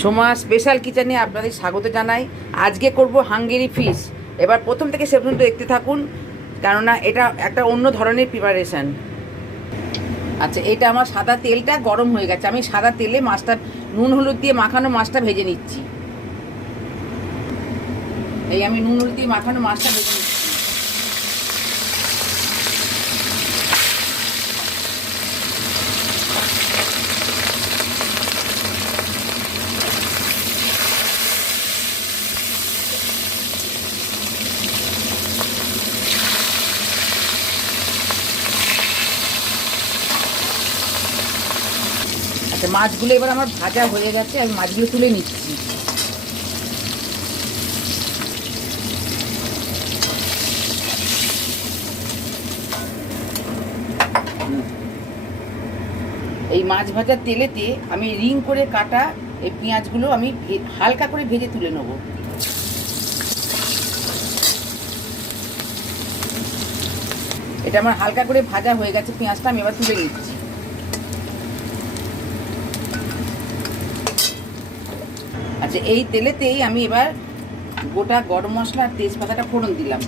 Soma special কিচেনে আপনাদের স্বাগত জানাই। আজকে করব হাঙ্গেরি ফিশ। এবার প্রথম থেকে শেষ পর্যন্ত দেখতে থাকুন, কেননা এটা একটা অন্য ধরনের প্রিপারেশান। আচ্ছা, এটা আমার সাদা তেলটা গরম হয়ে গেছে। আমি সাদা তেলে মাছটা নুন হলুদ দিয়ে মাখানো মাছটা ভেজে নিচ্ছি। এই আমি নুন হলুদ দিয়ে মাখানো মাছটা ভেজে নিচ্ছি। আচ্ছা, মাছগুলো এবার আমার ভাজা হয়ে গেছে, আমি মাছগুলো তুলে নিচ্ছি। এই মাছ ভাজার তেলেতে আমি রিং করে কাটা এই পেঁয়াজগুলো আমি হালকা করে ভেজে তুলে নেব। এটা আমার হালকা করে ভাজা হয়ে গেছে, পেঁয়াজটা আমি এবার তুলে নিচ্ছি। আচ্ছা, এই তেলেতেই আমি এবার গোটা গরম মশলা আর তেজপাতাটা ফোড়ন দিলাম।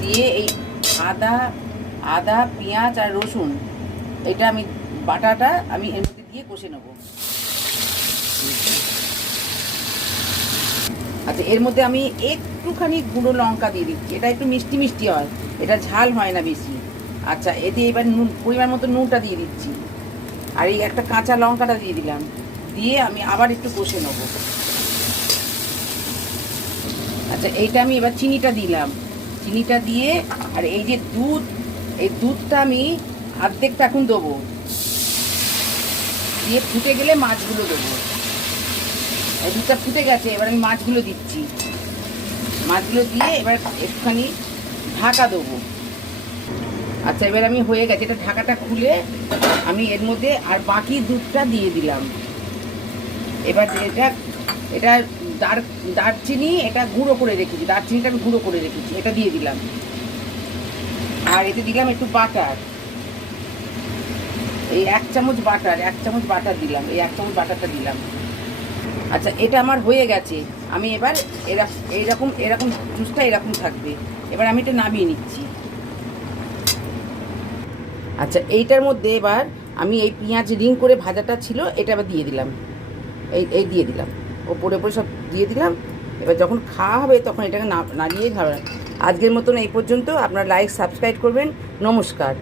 দিয়ে এই আদা পেঁয়াজ আর রসুন এটা আমি বাটাটা আমি এর মধ্যে দিয়ে কষে নেব। আচ্ছা, এর মধ্যে আমি একটুখানি গুঁড়ো লঙ্কা দিয়ে দিচ্ছি। এটা একটু মিষ্টি মিষ্টি হয়, এটা ঝাল হয় না বেশি। আচ্ছা, এতে এবার নুন পরিমাণ মতো নুনটা দিয়ে দিচ্ছি, আর এই একটা কাঁচা লঙ্কাটা দিয়ে দিলাম। দিয়ে আমি আবার একটু কষে নেব। আচ্ছা, এইটা আমি এবার চিনিটা দিলাম। চিনিটা দিয়ে আর এই যে দুধ, এই দুধটা আমি অর্ধেকটা এখন দেবো। দিয়ে ফুটে গেলে মাছগুলো দেবো। এই দুধটা ফুটে গেছে, এবার আমি মাছগুলো দিচ্ছি। মাছগুলো দিয়ে এবার একটুখানি ঢাকা দেবো। আচ্ছা, এবার আমি হয়ে গেছে, এটা ঢাকাটা খুলে আমি এর মধ্যে আর বাকি দুধটা দিয়ে দিলাম। এবার এটা দারচিনি এটা গুঁড়ো করে রেখেছি, দারচিনিটা আমি গুঁড়ো করে রেখেছি, এটা দিয়ে দিলাম। আর এতে দিলাম একটু বাটার, এই এক চামচ বাটার দিলাম, এই 1 চামচ বাটারটা দিলাম। আচ্ছা, এটা আমার হয়ে গেছে। আমি এবার এরকম জুসটা এরকম থাকবে। এবার আমি এটা নামিয়ে নিচ্ছি। আচ্ছা, এইটার মধ্যে এবার আমি এই পেঁয়াজ রিং করে ভাজাটা ছিল এটা এবার দিয়ে দিলাম। এই দিয়ে দিলাম, ওপরে সব দিয়ে দিলাম। এবার যখন খাওয়া হবে তখন এটাকে নাড়িয়ে খাবেন। আজকের মতন এই পর্যন্ত। আপনারা লাইক সাবস্ক্রাইব করবেন। নমস্কার।